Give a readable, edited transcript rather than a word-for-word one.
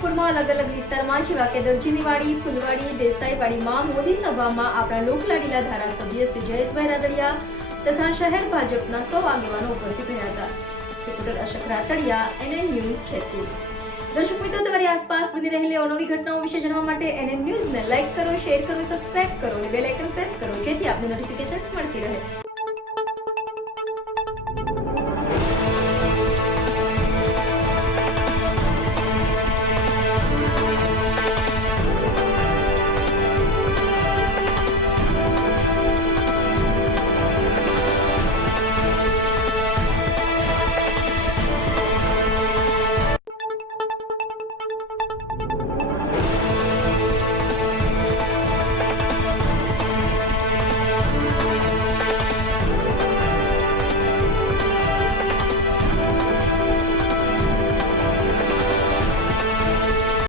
જેતપુરમાં અલગ અલગ વિસ્તારમાં જેવા કે દરજીનીવાડી, ફૂલવાડી, દેસાઈવાડીમાં મોદી સભામાં આપણા લોકલાડીલા ધારાસભ્ય શ્રી જયેશભાઈ રાદડિયા તથા શહેર ભાજપના સૌ આગેવાનો ઉપસ્થિત રહ્યા હતા. Reporter Ashok Ratadiya, NN news, Jetpur. દર્શક મિત્રો, તમારી આસપાસ બની રહેલી અવનવી ઘટનાઓ વિશે જાણવા માટે NN ન્યૂઝને લાઈક કરો, શેર કરો, સબસ્ક્રાઇબ કરો અને બેલ આઇકન પ્રેસ કરો, જેથી આપને નોટિફિકેશન્સ મળતી રહે.